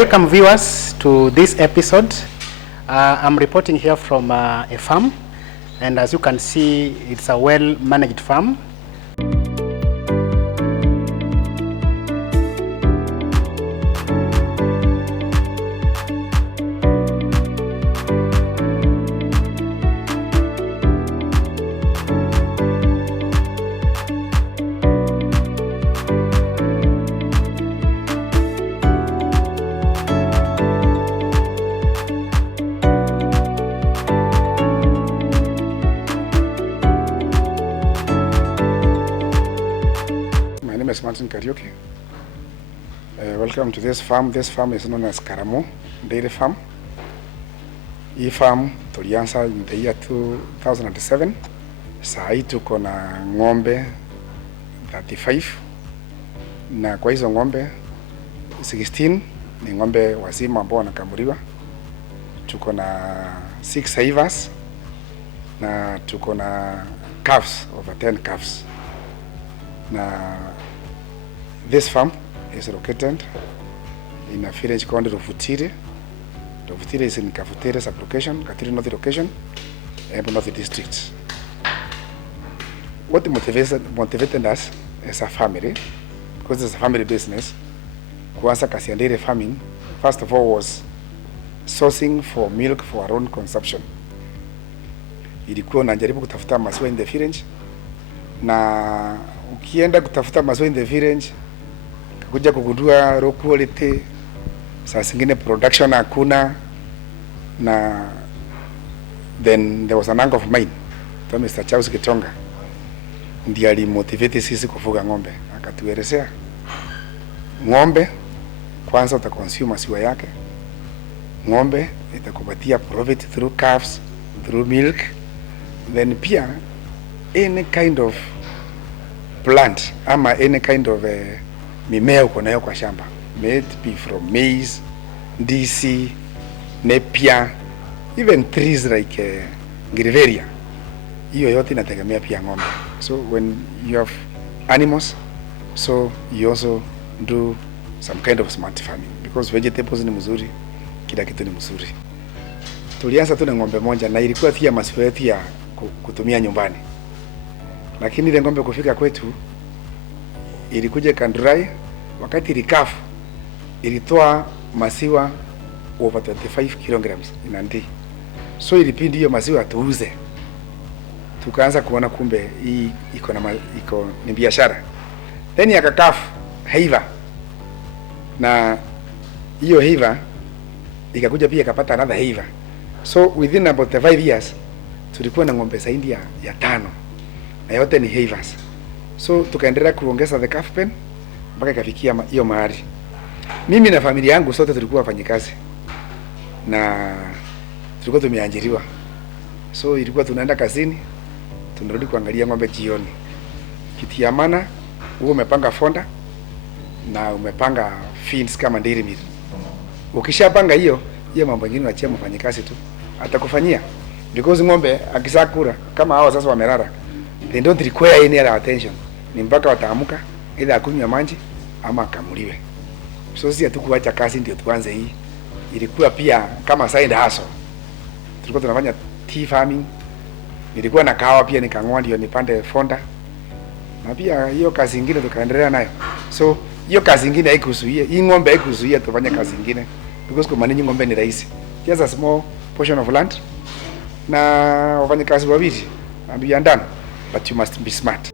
Welcome viewers to this episode. I'm reporting here from a farm, and as you can see, it's a well-managed farm. Welcome to this farm. This farm is known as Karamo Dairy Farm. Hii farm tulianza in the year 2007. Saa hii tuko na ng'ombe 35, na kwa hizo ng'ombe 16 ni ng'ombe wazima ambao wanakamuliwa. Tuko na 6 heifers na tuko na calves, over 10 calves. Na this farm is located in a village called Rofutire. Rofutire is in Kafutere sub-location, Katiri North location, Embu North district. What motivated us as a family, because it's a family business, kuanza kasi ya dairy farming, first of all was sourcing for milk for our own consumption. Ilikuwa unajaribu kutafuta maziwa in the village, na ukienda kutafuta maziwa in the village kuja kugundua low quality, saa zingine production hakuna, na then there was an uncle of mine, Mr. Charles Kitonga, ndiye alimotivate sisi kufuga ng'ombe. Akatuelezea ng'ombe kwanza utaconsume maziwa yake, ng'ombe itakupatia profit through calves, through milk, then pia any kind of plant ama any kind of mimea uko nayo kwa shamba, may it be from maize, ndizi, napier, even trees like Giriveria, hiyo yote inategemea pia ng'ombe. So when you have animals, so you also do some kind of smart farming, because vegetables ni mzuri, kila kitu ni mzuri. Tulianza tu na ng'ombe moja na ilikuwa pia maziwa yetu ya kutumia nyumbani, lakini ile ng'ombe kufika kwetu ilikuja Kandurai. Wakati ilikafu ilitoa maziwa over 25 kilograms in a day. So ilipindi hiyo maziwa tuuze. Tukaanza kuona kumbe hii iko ni biashara. Then yakakafu heiva, na hiyo heiva ikakuja pia ikapata another heiva. So within about 5 years tulikuwa na ng'ombe zaidi ya 5, na yote ni heivers. So tukaendelea kuongeza the calf pen mpaka ikafikia hiyo mahali. Mimi na familia yangu sote tulikuwa wafanyikazi na tulikuwa tumeajiriwa. So ilikuwa tunaenda kazini, tunarudi kuangalia ng'ombe jioni. Kitu ya maana wewe umepanga fonda na umepanga feeds kama dairy meal. Ukishapanga hiyo mambo mengine unachia mfanyikazi tu atakufanyia, because ng'ombe akisakura kama hao sasa wamelala, they don't require any other attention. Ni mpaka wataamuka ili akunywe maji ama akamuliwe. So sisi hatukuacha kazi ndio tuanze hii. Ilikuwa pia kama side hustle. Tulikuwa tunafanya tea farming. Nilikuwa na kahawa pia nikang'oa ndio nipande fonda. Na pia hiyo kazi nyingine tukaendelea nayo. So hiyo kazi nyingine haikuzuia, hii ng'ombe haikuzuia tufanye kazi nyingine, because kwa maneno ng'ombe ni rahisi. Just a small portion of land na wafanye kazi wawili and we are done, but you must be smart.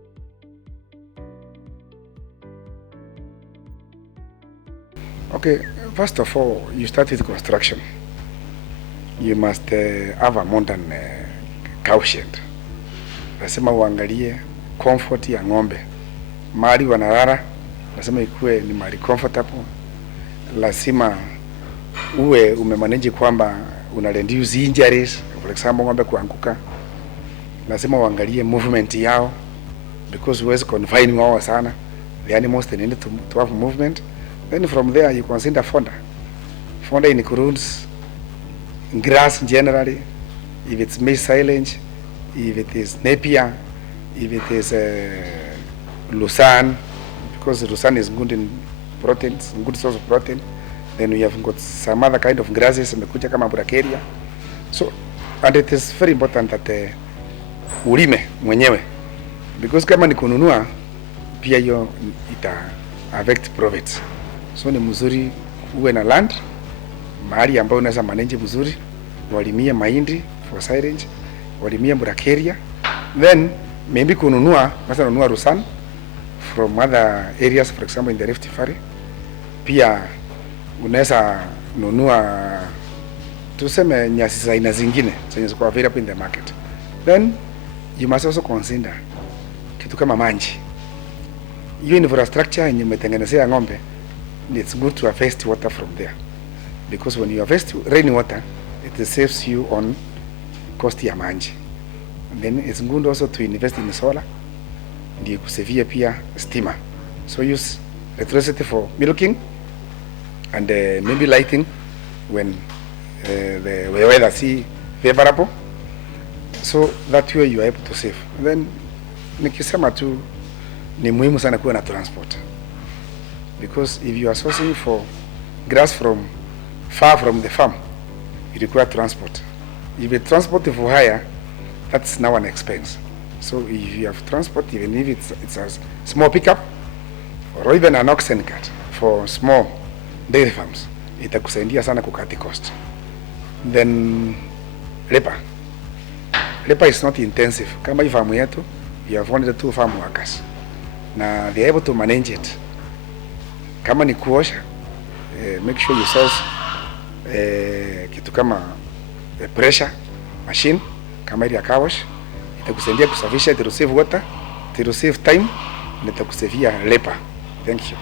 Okay, first of all, you start with construction. You must have a modern cow shed. Lazima uangalie comfort ya ng'ombe. Mahali wanalala lazima ikuwe ni mahali comfortable. Lazima uwe umemanage kwamba una reduce injuries, for example ng'ombe kuanguka. Lazima uangalie movement yao, because huwezi confine wao sana. The animals they need to have movement. Then from there you consider fonda. Fonda includes grass generally, if it's maize silage, if it is napier, if it is Lucerne, because Lucerne is good in proteins, good source of protein. Then we have got some other kind of grasses imekuja kama bracharia. So, and it is very important that ulime mwenyewe, because kama ni kununua pia hiyo ita affect profits. So ni mzuri uwe na land mahali ambayo unaweza manage vizuri, walimie mahindi for silage, walimie bracharia, then maybe kununua, unaweza nunua rusan from other areas, for example in the Rift Valley. Pia unaweza nunua tuseme nyasi za aina zingine zenye ziko available in the market. Then you must also consider kitu kama maji. Hiyo infrastructure yenye umetengenezea ng'ombe, it's good to harvest water from there, because when you harvest rain water it saves you on cost ya maji. And then it's good also to invest in solar, ndio kusevia pia stima. So use electricity for milking and maybe lighting when the weather is favorable, so that way you are able to save. And then nikisema tu ni muhimu sana kuwa na transport, because if you are sourcing for grass from far from the farm, you require transport. If you transport for hire, that's now an expense. So if you have transport, even if it's a small pickup or even an oxen cart for small dairy farms, itakusaidia sana kukati cost. Then labor is not intensive. Kama hii farm yetu, you have only 2 farm workers na they are able to manage it. Kama ni kuosha, make sure you source kitu kama pressure machine kama ile ya car wash, itakusaidia kusafisha, to save water, to save time, na itakusaidia labor. Thank you.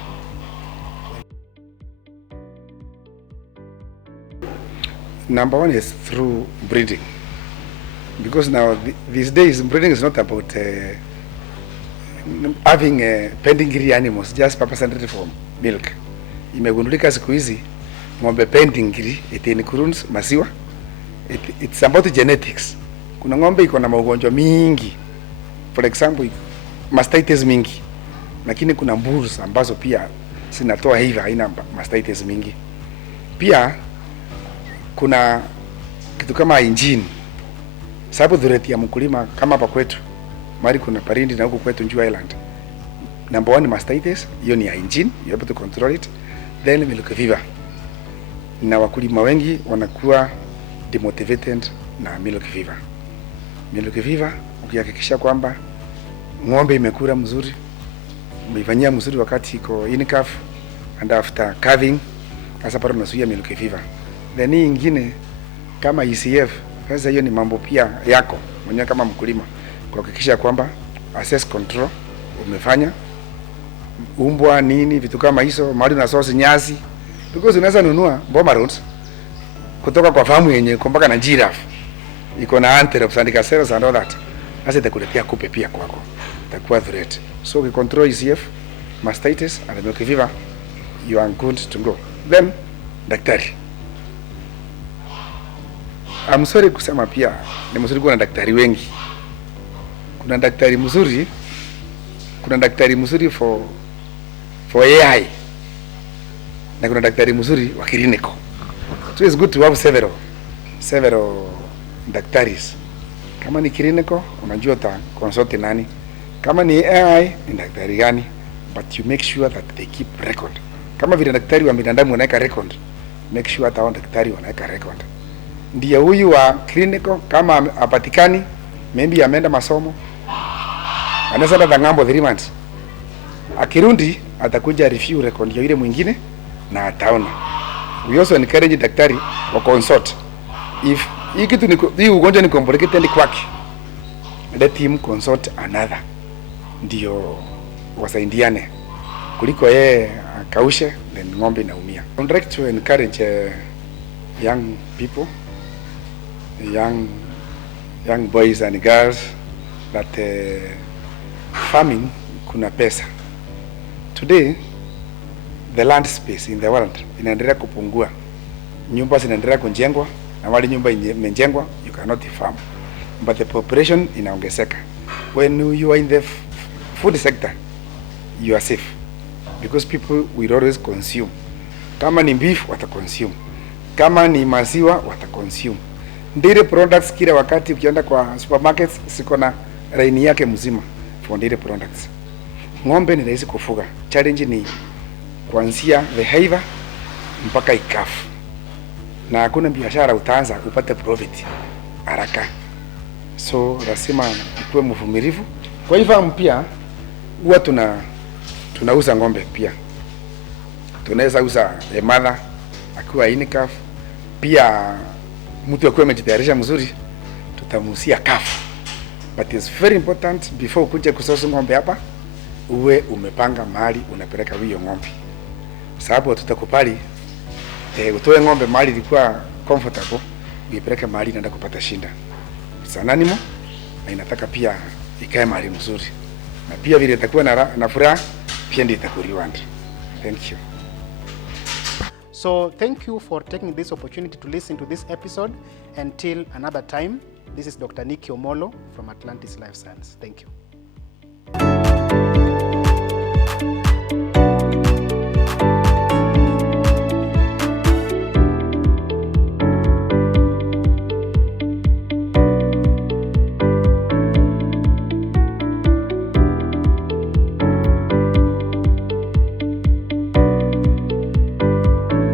Number one is through breeding, because now these days breeding is not about having pedigree animals just purposely for milk. Imegundulika siku hizi ng'ombe pedigree it includes maziwa, it's about genetics. Kuna ng'ombe iko na magonjwa mingi, for example mastitis mingi, lakini kuna bulls ambazo pia sinatoa hivi haina mastitis mingi. Pia kuna kitu kama hygiene, sababu dhureti ya mkulima kama hapa kwetu mali kuna parindi na huko kwetu Njua Island, number 1 mastitis, hiyo ni hygiene, you have to control it. Then milk fever, na wakulima wengi wanakuwa demotivated na milk fever. Milk fever ukihakikisha kwamba ng'ombe imekula mzuri, umeifanyia mzuri wakati iko in calf and after calving, sasa pale unazuia milk fever. Then hii ingine kama ECF, sasa hiyo ni mambo pia yako mwenyewe kama mkulima kuhakikisha kwamba access control umefanya, umbwa nini vitu kama hizo, mahali na source nyasi, because unaweza nunua boma roads kutoka kwa famu yenye mpaka na giraffe iko na antelopes and gazelles and all that, sasa itakuletea kupe pia kwako, itakuwa threat. So we control ECF, mastitis and milk fever, you are good to go. Then daktari, I'm sorry kusema pia ni mzuri kuwa na daktari wengi. Kuna daktari mzuri for AI na kuna daktari mzuri wa clinical. So it's good to have several daktaris. Kama ni clinical unajua uta consult nani, kama ni AI ni daktari gani, but you make sure that they keep record. Kama vile daktari wa binadamu wanaweka record, make sure hata daktari wanaweka record. Ndiye huyu wa clinical kama apatikani, maybe ameenda masomo, anaweza enda ngambo 3 months, akirundi atakuja review record ya yule mwingine na ataona. We also encourage daktari wa consult. If hii kitu ni hii ugonjwa ni complicated kwake, let him consult another, ndio wasaidiane kuliko yeye akaushe then ng'ombe inaumia. I would like to encourage young people, young boys and girls that farming kuna pesa. Today the land space in the world inaendelea kupungua, nyumba zinaendelea kujengwa, na wale nyumba imejengwa you cannot farm, but the population inaongezeka. When you are in the food sector you are safe, because people will always consume. Kama ni beef wataconsume, kama ni maziwa wataconsume. Dairy products kila wakati ukienda kwa supermarkets siko na line yake mzima for dairy products. Ng'ombe ni rahisi kufuga. Challenge ni kuanzia the heifer mpaka ikafu. Na hakuna biashara utaanza upate profit haraka. So lazima ukuwe mvumilivu. Kwa hivyo pia huwa tunauza ng'ombe pia. Tunaweza uza a mother akiwa in calf. Pia mtu akiwa amejitayarisha mzuri tutamusia calf. But it's very important before ukuje kusource ng'ombe hapa uwe umepanga mahali unapeleka hiyo ng'ombe. Sababu tutakupali utoe ng'ombe mahali ilikuwa comfortable, uipeleke mahali inaenda kupata shinda. It's an animal na inataka pia ikae mahali mzuri. Na pia vile itakuwa na furaha pia ndio itakureward. Thank you. So thank you for taking this opportunity to listen to this episode. Until another time, this is Dr. Nikki Omolo from Atlantis Life Science. Thank you.